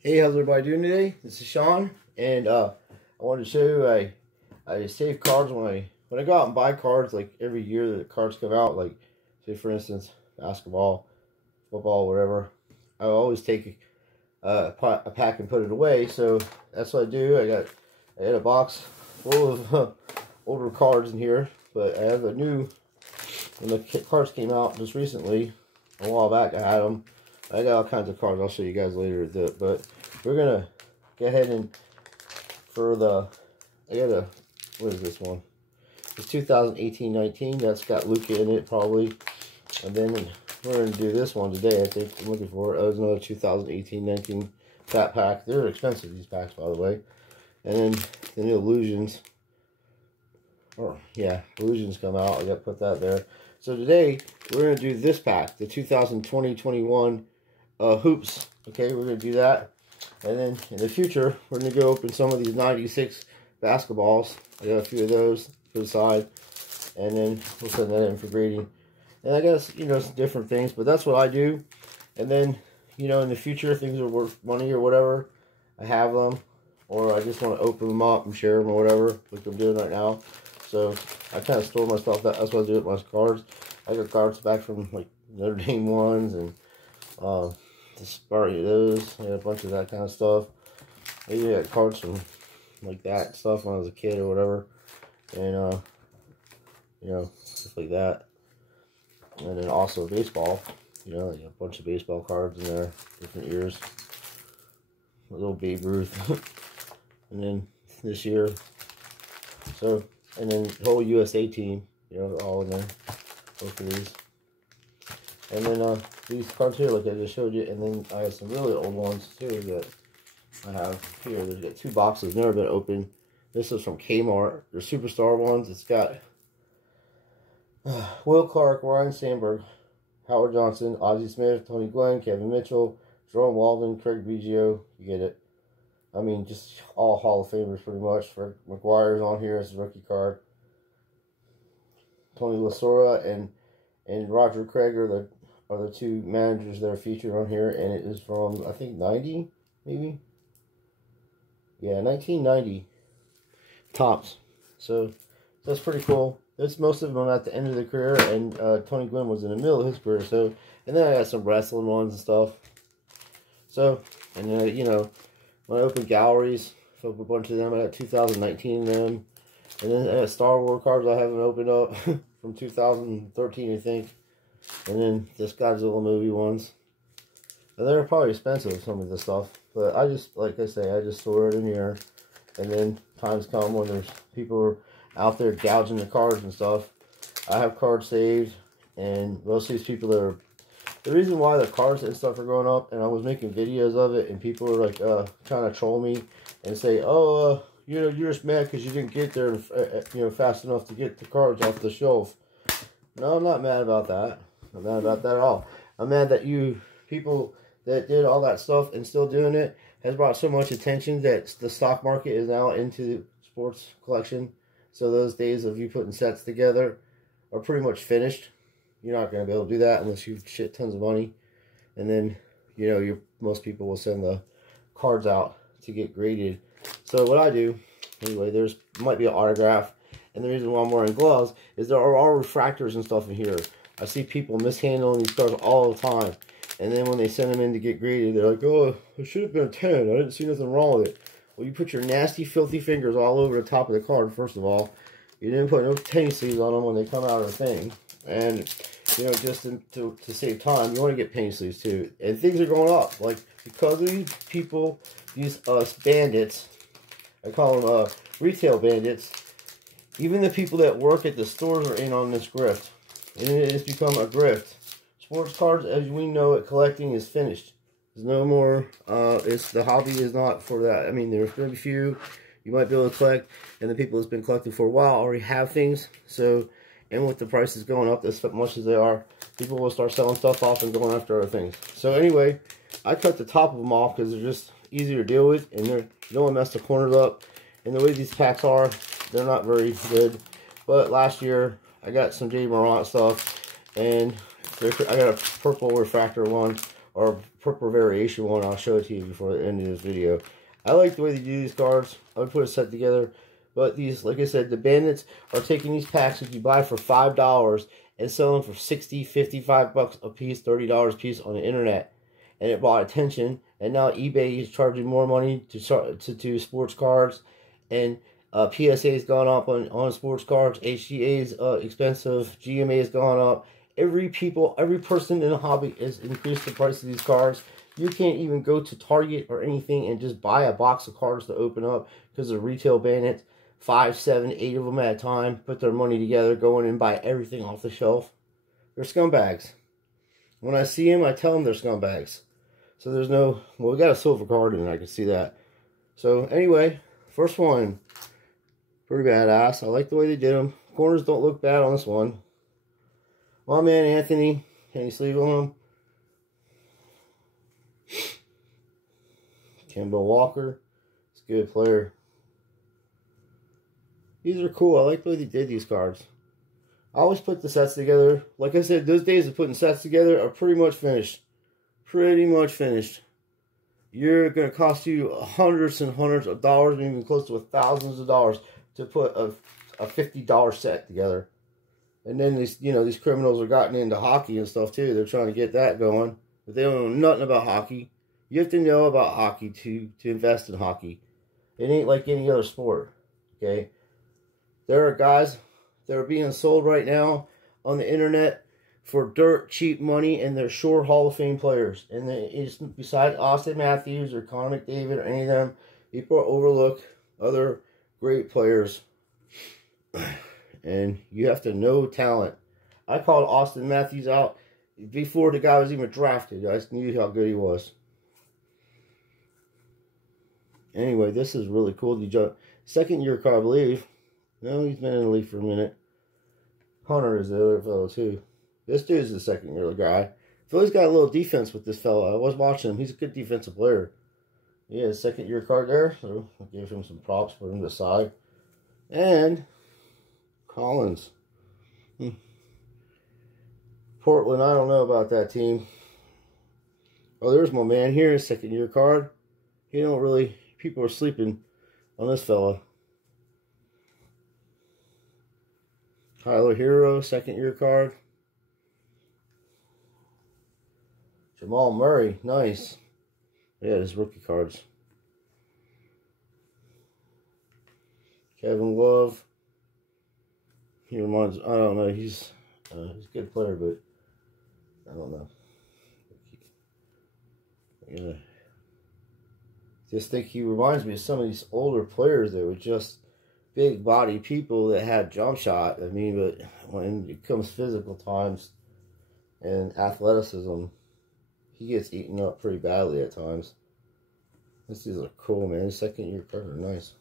Hey, how's everybody doing today? This is Sean, and I wanted to show you I save cards when I go out and buy cards. Like every year, the cards come out. Like, say for instance, basketball, football, whatever. I always take a pack and put it away. So that's what I do. I had a box full of older cards in here, but I have a new. When the cards came out just recently, a while back, I had them. I got all kinds of cards. I'll show you guys later. But we're gonna go ahead and what is this one? It's 2018-19. That's got Luka in it probably. And then we're gonna do this one today. I think I'm looking for it. Oh, it's another 2018-19 fat pack. They're expensive, these packs, by the way. And then the new Illusions. Oh yeah, Illusions come out. I gotta put that there. So today we're gonna do this pack, the 2020-21 hoops. Okay, we're gonna do that, and then in the future we're gonna go open some of these 96 basketballs. I got a few of those to the side, and then we'll send that in for grading. And I guess, you know, some different things, but that's what I do. And then, you know, in the future, things are worth money or whatever, I have them, or I just want to open them up and share them or whatever, like I'm doing right now. So I kind of store my stuff. That's what I do with my cards. I got cards back from like Notre Dame ones and the Sparty those. I got a bunch of that kind of stuff. Maybe I got cards from like that stuff when I was a kid or whatever, and you know, stuff like that. And then also baseball. You know, like a bunch of baseball cards in there, different years. A little Babe Ruth, and then this year. So. And then the whole USA team, you know, all in there, both of these. And then these cards here, like I just showed you, and then I have some really old ones too that I have here. There's got two boxes, never been opened. This is from Kmart. They're Superstar ones. It's got Will Clark, Ryan Sandberg, Howard Johnson, Ozzie Smith, Tony Gwynn, Kevin Mitchell, Jerome Walden, Craig Biggio. You get it. I mean, just all Hall of Famers pretty much. For McGuire's on here as a rookie card. Tony Lasorda and Roger Craig are the two managers that are featured on here, and it is from, I think, 90 maybe. Yeah, 1990 tops. So that's pretty cool. That's most of them at the end of their career, and Tony Gwynn was in the middle of his career. So, and then I got some wrestling ones and stuff. So, and then you know. When I open galleries, fill up a bunch of them. I got 2019 in them. And then I got Star Wars cards I haven't opened up from 2013, I think. And then this Godzilla movie ones. And they're probably expensive, some of this stuff. But I just, like I say, I just store it in here. And then times come when there's people out there gouging the cards and stuff. I have cards saved. And most of these people that are... The reason why the cards and stuff are going up, and I was making videos of it, and people were like trying to troll me and say, "Oh, you know, you're just mad because you didn't get there, you know, fast enough to get the cards off the shelf." No, I'm not mad about that. I'm not mad about that at all. I'm mad that you people that did all that stuff and still doing it has brought so much attention that the stock market is now into sports collection. So those days of you putting sets together are pretty much finished. You're not going to be able to do that unless you shit tons of money. And then, you know, most people will send the cards out to get graded. So what I do, anyway, might be an autograph. And the reason why I'm wearing gloves is there are all refractors and stuff in here. I see people mishandling these cards all the time. And then when they send them in to get graded, they're like, "Oh, it should have been a 10. I didn't see nothing wrong with it." Well, you put your nasty, filthy fingers all over the top of the card, first of all. You didn't put no penny sleeves on them when they come out of the thing. And, you know, just to save time, you want to get penny sleeves too. And things are going up. Like, because of these people, these bandits, I call them retail bandits, even the people that work at the stores are in on this grift. And it has become a grift. Sports cards, as we know it, collecting is finished. There's no more, the hobby is not for that. I mean, there's going to be a few you might be able to collect, and the people that's been collecting for a while already have things. So, and with the prices going up as much as they are, people will start selling stuff off and going after other things. So anyway, I cut the top of them off because they're just easier to deal with, and you don't want to mess the corners up. And the way these packs are, they're not very good. But last year, I got some J. Morant stuff, and I got a purple refractor one, or purple variation one. I'll show it to you before the end of this video. I like the way they do these cards. I would put a set together. But these, like I said, the bandits are taking these packs that you buy for $5 and selling for $60, $55 a piece, $30 a piece on the internet. And it brought attention. And now eBay is charging more money to sports cards. And PSA has gone up on sports cards. HGA is expensive. GMA has gone up. Every person in the hobby has increased the price of these cards. You can't even go to Target or anything and just buy a box of cards to open up because the retail bandits, 5, 7, 8 of them at a time, put their money together, go in and buy everything off the shelf. They're scumbags. When I see them, I tell them they're scumbags. So there's no, well, we got a silver card in it, I can see that. So anyway, first one, pretty badass. I like the way they did them. Corners don't look bad on this one. My man Anthony, can you sleeve on him? Kemba Walker, he's a good player. These are cool. I like the way they did these cards. I always put the sets together. Like I said, those days of putting sets together are pretty much finished. Pretty much finished. You're going to cost you hundreds and hundreds of dollars, and even close to thousands of dollars to put a $50 set together. And then these criminals are gotten into hockey and stuff too. They're trying to get that going, but they don't know nothing about hockey. You have to know about hockey to invest in hockey. It ain't like any other sport. Okay, there are guys that are being sold right now on the internet for dirt cheap money, and they're sure Hall of Fame players. And it's besides Austin Matthews or Connor McDavid or any of them, people overlook other great players. And you have to know talent. I called Austin Matthews out before the guy was even drafted. I just knew how good he was. Anyway, this is really cool. Second year card, I believe. No, he's been in the league for a minute. Hunter is the other fellow too. This dude's the second year guy. Philly's got a little defense with this fellow. I was watching him. He's a good defensive player. Yeah, second year card there. So I gave him some props, put him to the side. And Collins. Portland, I don't know about that team. Oh, there's my man here, second year card. He don't really, people are sleeping on this fella. Tyler Hero, second year card. Jamal Murray, nice. Yeah, his rookie cards. Kevin Love. He reminds, I don't know, he's a good player, but I don't know. Yeah. Just think he reminds me of some of these older players that were just big body people that had jump shot. I mean, but when it comes physical times and athleticism, he gets eaten up pretty badly at times. These are cool, man. Second year card are nice.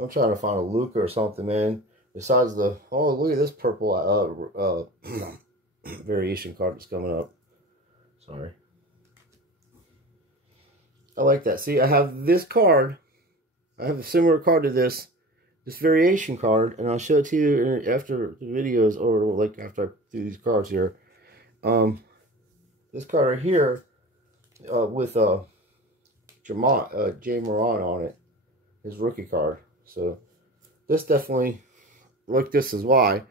I'm trying to find a Luka or something, man. Besides the, oh, look at this purple variation card that's coming up. Sorry. I like that. See, I have this card. I have a similar card to this variation card, and I'll show it to you after the videos, or like after I do these cards here. This card right here with Jay Moran on it, his rookie card. So this definitely, look, this is why.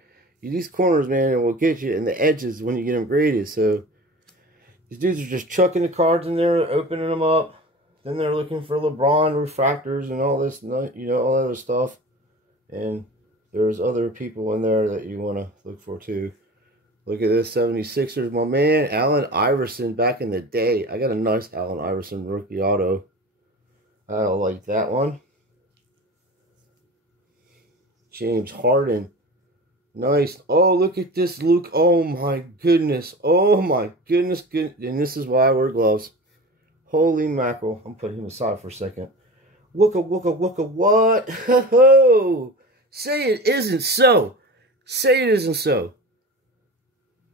These corners, man, it will get you, and the edges when you get them graded. So these dudes are just chucking the cards in there, opening them up. Then they're looking for LeBron refractors and all this, you know, all that other stuff. And there's other people in there that you want to look for too. Look at this, 76ers. My man, Allen Iverson, back in the day. I got a nice Allen Iverson rookie auto. I like that one. James Harden. Nice. Oh, look at this, Luke. Oh, my goodness. Oh, my goodness. And this is why I wear gloves. Holy mackerel. I'm putting him aside for a second. Wooka, wooka, wooka, what? Ho-ho! Say it isn't so. Say it isn't so.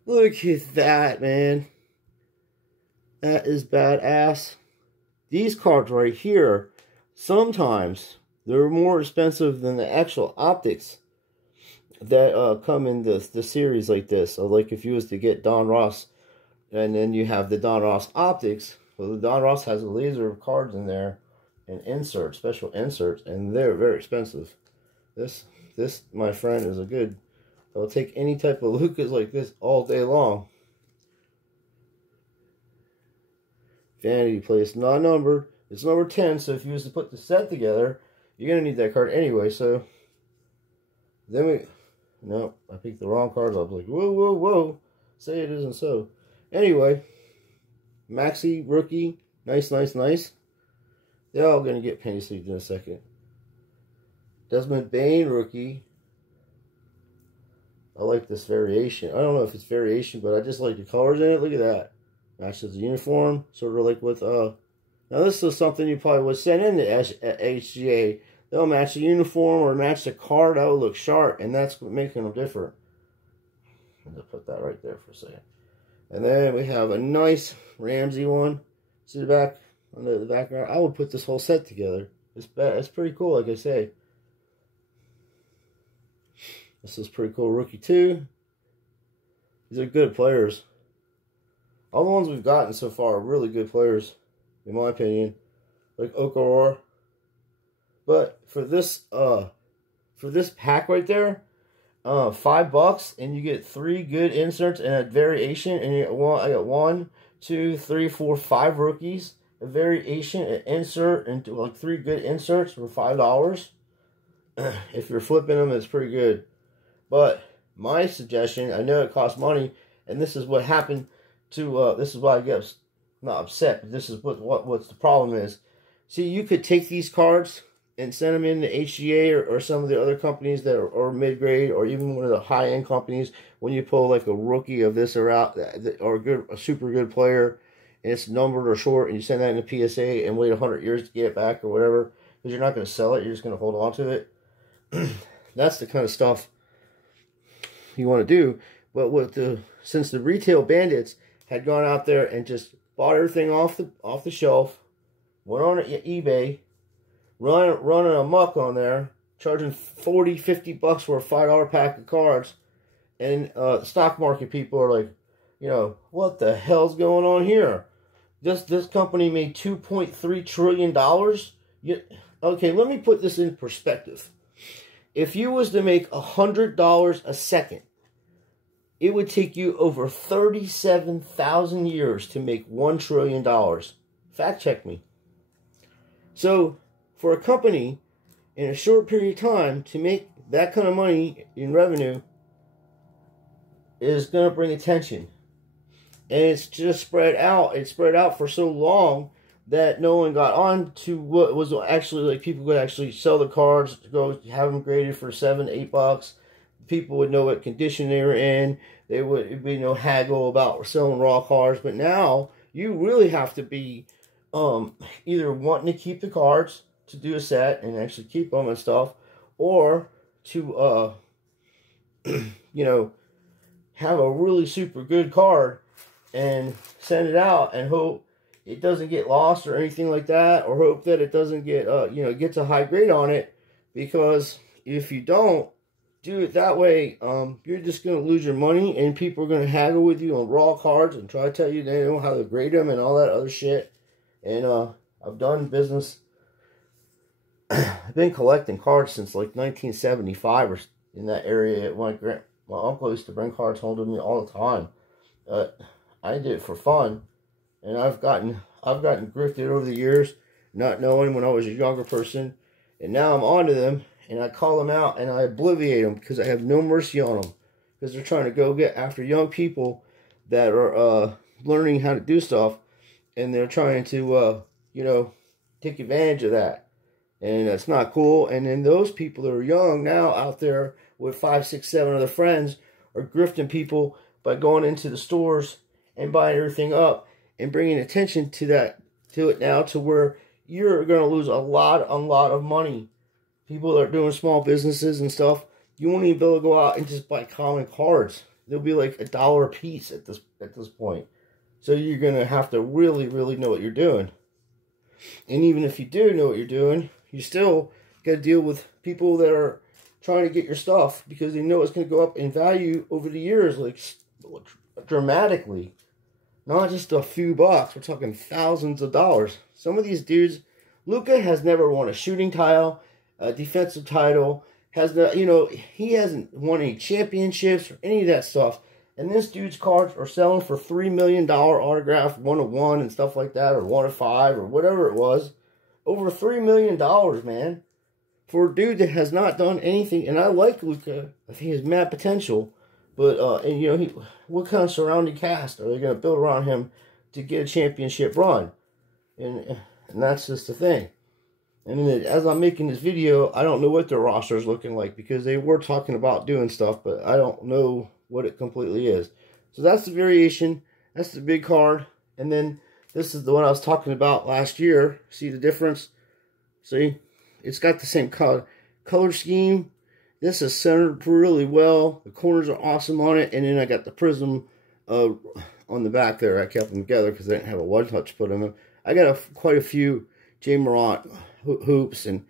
Look at that, man. That is badass. These cards right here, sometimes they're more expensive than the actual optics. that come in the series like this. So like if you was to get Don Ross, and then you have the Don Ross optics. Well, the Don Ross has a laser of cards in there and inserts, special inserts, and they're very expensive. This my friend is a good. I'll take any type of Lucas like this all day long. Vanity place, not numbered. It's number 10, so if you was to put the set together, you're going to need that card anyway. So then no, I picked the wrong cards. I was like, whoa, whoa, whoa. Say it isn't so. Anyway, Maxi, rookie, nice, nice, nice. They're all going to get penny sleeved in a second. Desmond Bain, rookie. I like this variation. I don't know if it's variation, but I just like the colors in it. Look at that. Matches the uniform. Sort of like with, now this is something you probably would send in to HGA. They'll match the uniform or match the card. That would look sharp, and that's making them different. I'm going to put that right there for a second. And then we have a nice Ramsey one. See the back, under the background? I would put this whole set together. It's pretty cool, like I say. This is pretty cool. Rookie 2. These are good players. All the ones we've gotten so far are really good players, in my opinion. Like Okoroor. But for this pack right there, $5, and you get 3 good inserts and a variation. And I got 1, 2, 3, 4, 5 rookies, a variation, an insert, and like 3 good inserts for $5. If you're flipping them, it's pretty good. But my suggestion, I know it costs money, and this is what happened to. This is why I get not upset, but this is what's the problem is. See, you could take these cards and send them in to HGA or some of the other companies that are mid-grade, or even one of the high-end companies. When you pull like a rookie of this or out, or a super good player, and it's numbered or short, and you send that in a PSA and wait 100 years to get it back or whatever, because you're not going to sell it, you're just going to hold on to it. That's the kind of stuff you want to do. But since the retail bandits had gone out there and just bought everything off the shelf, went on eBay, running amok on there, charging $40-50 for a $5 pack of cards, and the stock market people are like, what the hell's going on here? This company made $2.3 trillion. Okay, let me put this in perspective. If you was to make $100 a second, it would take you over 37,000 years to make $1 trillion. Fact check me. So, for a company in a short period of time to make that kind of money in revenue is going to bring attention. And it's just spread out. It's spread out for so long that no one got on to what was actually like people could actually sell the cards, go have them graded for $7-8. People would know what condition they were in. There would be no haggle about selling raw cards. But now you really have to be either wanting to keep the cards to do a set and actually keep them and stuff, or to have a really super good card and send it out and hope it doesn't get lost or anything like that, or hope that it doesn't get gets a high grade on it, because if you don't do it that way, you're just going to lose your money, and people are going to haggle with you on raw cards and try to tell you they know how to grade them and all that other shit. And I've done business. I've been collecting cards since like 1975 or in that area. My uncle used to bring cards home to me all the time. I did it for fun, and I've gotten grifted over the years, not knowing when I was a younger person, and now I'm onto them, and I call them out and I obliviate them because I have no mercy on them, because they're trying to go get after young people that are learning how to do stuff, and they're trying to take advantage of that. And that's not cool. And then those people that are young now out there with 5, 6, 7 other friends are grifting people by going into the stores and buying everything up and bringing attention to it now, to where you're going to lose a lot of money. People that are doing small businesses and stuff, you won't even be able to go out and just buy common cards. They'll be like $1 a piece at this point. So you're going to have to really, really know what you're doing. And even if you do know what you're doing, you still got to deal with people that are trying to get your stuff because they know it's going to go up in value over the years, like dramatically. Not just a few bucks. We're talking thousands of dollars. Some of these dudes, Luka has never won a shooting title, a defensive title. Has the, you know, he hasn't won any championships or any of that stuff. And this dude's cards are selling for $3 million autograph, 1/1 and stuff like that, or 1/5 or whatever it was. Over $3 million, man. For a dude that has not done anything. And I like Luka. I think he has mad potential. But, and you know, what kind of surrounding cast are they going to build around him to get a championship run? And that's just the thing. And then as I'm making this video, I don't know what their roster is looking like because they were talking about doing stuff, but I don't know what it completely is. So that's the variation. That's the big card. And then this is the one I was talking about last year. See the difference? See? It's got the same color scheme. This is centered really well. The corners are awesome on it. And then I got the prism on the back there. I kept them together because I didn't have a one-touch put them in. I got quite a few J. Morant hoops and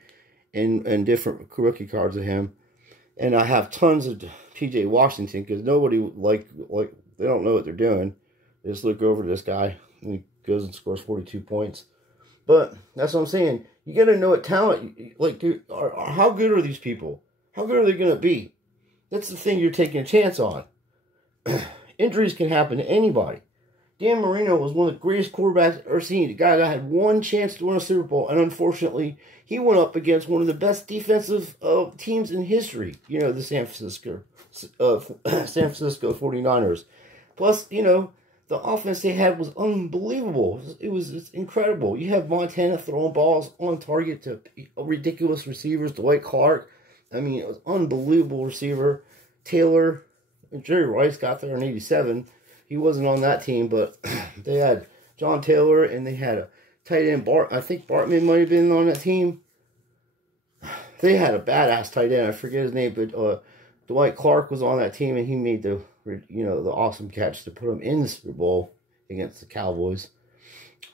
different rookie cards of him. And I have tons of P.J. Washington because nobody, like they don't know what they're doing. They just look over this guy and he goes and scores 42 points. But that's what I'm saying. You got to know what talent, like, dude, how good are these people? How good are they going to be? That's the thing you're taking a chance on. Injuries can happen to anybody. Dan Marino was one of the greatest quarterbacks I've ever seen. The guy that had one chance to win a Super Bowl, and unfortunately, he went up against one of the best defensive teams in history. You know, the San Francisco 49ers. Plus, you know, the offense they had was unbelievable. It's incredible. You have Montana throwing balls on target to ridiculous receivers, Dwight Clark. I mean, it was unbelievable receiver. Taylor, Jerry Rice got there in '87. He wasn't on that team, but they had John Taylor, and they had a tight end, Bart. I think Bartman might have been on that team. They had a badass tight end. I forget his name, but Dwight Clark was on that team, and he made the, you know, the awesome catch to put him in the Super Bowl against the Cowboys.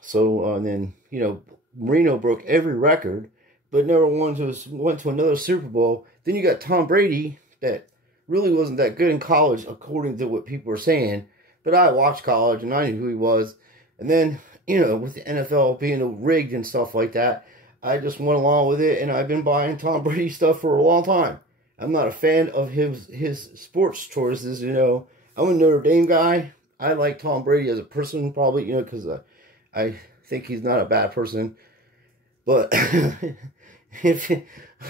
So, and then, you know, Marino broke every record, but never went to another Super Bowl. Then you got Tom Brady, that really wasn't that good in college, according to what people were saying. But I watched college, and I knew who he was. And then, you know, with the NFL being rigged and stuff like that, I just went along with it, and I've been buying Tom Brady stuff for a long time. I'm not a fan of his sports choices, you know. I'm a Notre Dame guy. I like Tom Brady as a person, probably, you know, because I think he's not a bad person. But I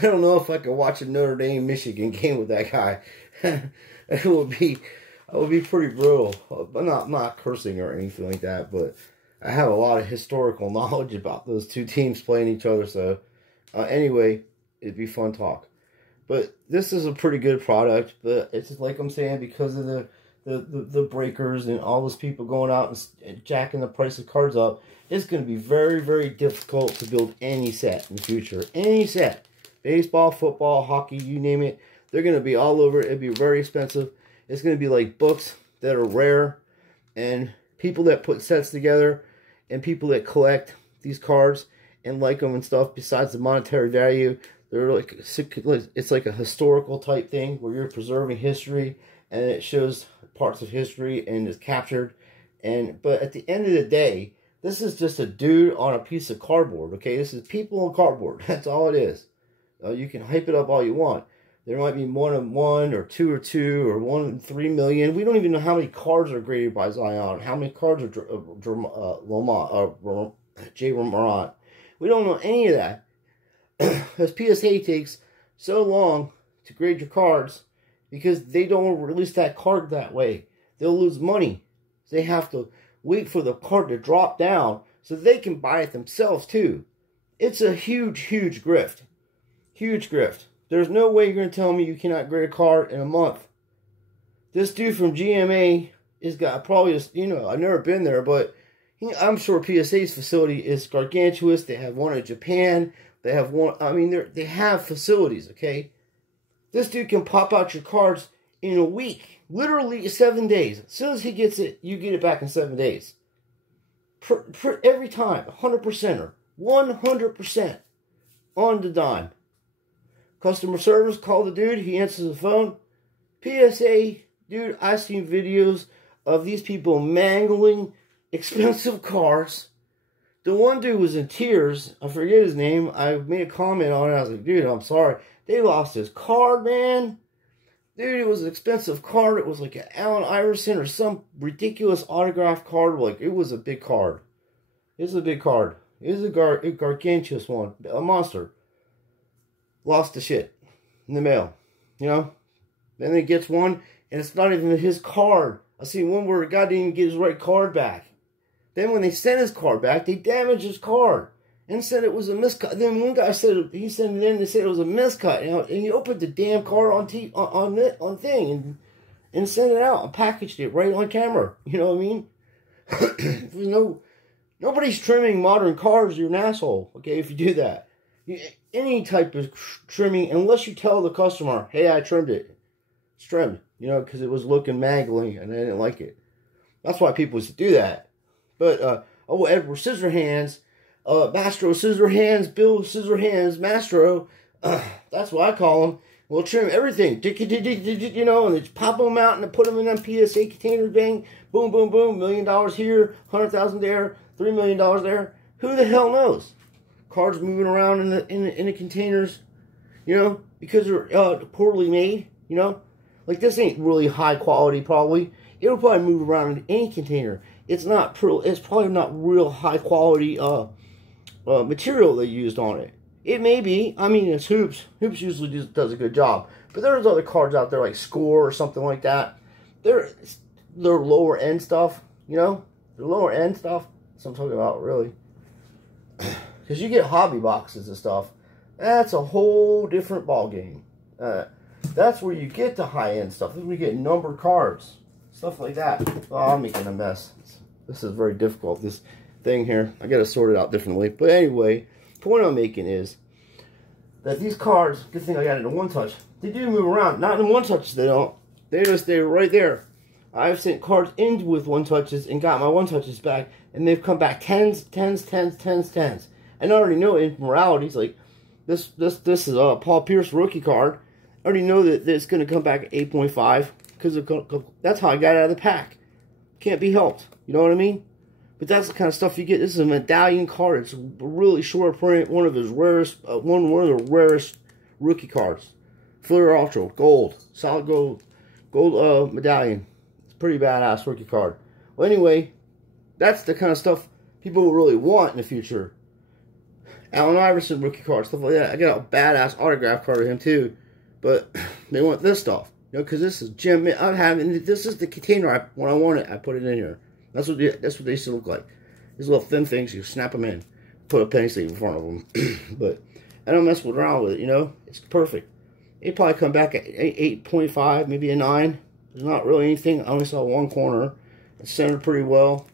don't know if I could watch a Notre Dame Michigan game with that guy. It would be pretty brutal. I'm not cursing or anything like that, but I have a lot of historical knowledge about those two teams playing each other. So anyway, it'd be fun talk. But this is a pretty good product. But it's just like I'm saying, because of the breakers and all those people going out and jacking the price of cards up, it's going to be very, very difficult to build any set in the future. Any set. Baseball, football, hockey, you name it. They're going to be all over. It'll be very expensive. It's going to be like books that are rare. And people that put sets together and people that collect these cards and like them and stuff, besides the monetary value, they're like, it's like a historical type thing where you're preserving history and it shows parts of history and is captured. But at the end of the day, this is just a dude on a piece of cardboard, okay? This is people on cardboard. That's all it is. You can hype it up all you want. There might be 1 of 1 or 2 of 2 or 1 in 3 million. We don't even know how many cards are graded by Zion. How many cards are J. Morant. We don't know any of that. Because PSA takes so long to grade your cards because they don't release that card that way. They'll lose money. They have to wait for the card to drop down so they can buy it themselves too. It's a huge, huge grift. Huge grift. There's no way you're going to tell me you cannot grade a card in a month. This dude from GMA has got probably, you know, I've never been there, but I'm sure PSA's facility is gargantuous. They have one in Japan. They have one, I mean, they have facilities, okay? This dude can pop out your cards in a week. Literally 7 days. As soon as he gets it, you get it back in 7 days. Every time. 100%er. 100% on the dime. Customer service, call the dude. He answers the phone. PSA, dude, I've seen videos of these people mangling expensive cars. The one dude was in tears. I forget his name. I made a comment on it. I was like, dude, I'm sorry. They lost his card, man. Dude, it was an expensive card. It was like an Allen Iverson or some ridiculous autograph card. Like, it was a big card. It's a big card. It's a gargantuous one. A monster. Lost the shit in the mail. You know? Then he gets one, and it's not even his card. I seen one where the guy didn't even get his right card back. Then when they sent his card back, they damaged his card. And said it was a miscut. Then one guy said, he sent it in, they said it was a miscut. And he opened the damn card on thing and sent it out and packaged it right on camera. You know what I mean? Nobody's trimming modern cars. You're an asshole, okay, if you do that. Any type of trimming, unless you tell the customer, hey, I trimmed it. It's trimmed, you know, because it was looking mangling and I didn't like it. That's why people used to do that. But, Edward Scissorhands, Mastro Scissorhands, Bill Scissorhands, Mastro, that's what I call them. We'll trim everything, you know, and just pop them out and put them in a PSA container, bang, boom, boom, boom, $1 million here, 100,000 there, $3 million there. Who the hell knows? Cards moving around in the containers, you know, because they're poorly made, you know. Like, this ain't really high quality, probably. It'll probably move around in any container. It's probably not real high quality material they used on it. It may be. I mean, it's Hoops. Hoops usually does a good job. But there's other cards out there like Score or something like that. They're lower end stuff, you know? They're lower end stuff. That's what I'm talking about, really. Because you get hobby boxes and stuff. That's a whole different ballgame. That's where you get the high-end stuff. That's where you get numbered cards. Stuff like that. Oh, I'm making a mess. This is very difficult, this thing here. I got to sort it out differently. But anyway, the point I'm making is that these cards, good thing I got it in one touch, they do move around. Not in one touch, they don't. They just stay right there. I've sent cards in with one touches and got my one touches back, and they've come back tens. And I already know in moralities, like this is a Paul Pierce rookie card. I already know that it's going to come back at 8.5 because that's how I got it out of the pack. Can't be helped. You know what I mean? But that's the kind of stuff you get. This is a medallion card. It's a really short print. One of his rarest, one of the rarest rookie cards. Flair Ultra, gold, solid gold medallion. It's a pretty badass rookie card. Well, anyway, that's the kind of stuff people will really want in the future. Allen Iverson rookie card, stuff like that. I got a badass autograph card of him too, but they want this stuff, you know, because this is gem. I'm having this is the container when I want it. I put it in here. That's what they used to look like. These little thin things, you snap them in, put a penny sleeve in front of them. But I don't mess around with it, you know. It's perfect. It probably come back at 8.5, maybe a 9. There's not really anything. I only saw one corner. It's centered pretty well.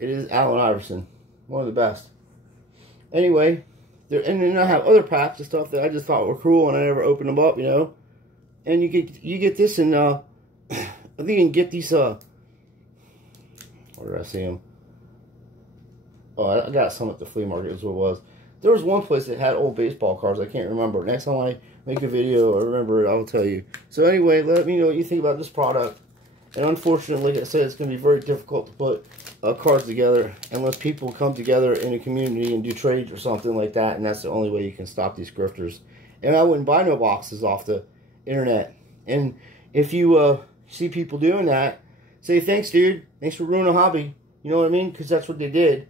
It is Allen Iverson, one of the best. Anyway, and then I have other packs of stuff that I just thought were cool, and I never opened them up, you know. And you get this, and I think you can get these. Where did I see them? Oh, I got some at the flea market. Is what it was. There was one place that had old baseball cards. I can't remember. Next time I make a video or remember it, I will tell you. So anyway, let me know what you think about this product. And unfortunately, like I said, it's going to be very difficult to put cards together unless people come together in a community and do trades or something like that. And that's the only way you can stop these grifters. And I wouldn't buy no boxes off the internet. And if you see people doing that, say, thanks, dude. Thanks for ruining a hobby. You know what I mean? Because that's what they did.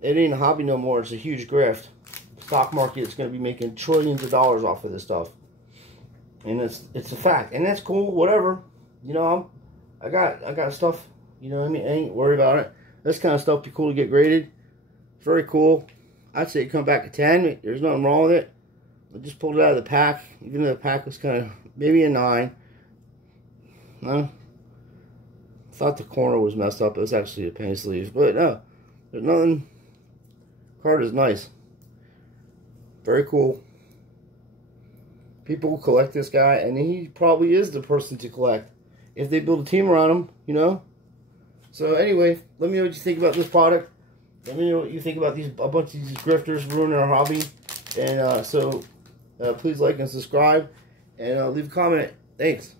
It ain't a hobby no more. It's a huge grift. The stock market is going to be making trillions of dollars off of this stuff. And it's a fact. And that's cool. Whatever. You know, I got stuff. You know what I mean? I ain't worried about it. This kind of stuff be cool to get graded. It's very cool. I'd say come back to 10. There's nothing wrong with it. I just pulled it out of the pack. Even though the pack was kind of maybe a 9. No. Thought the corner was messed up. It was actually a penny sleeve. But no. There's nothing. Card is nice. Very cool. People collect this guy, and he probably is the person to collect if they build a team around him, you know. So anyway, let me know what you think about this product. Let me know what you think about a bunch of these grifters ruining our hobby. And so Please like and subscribe, and leave a comment. Thanks.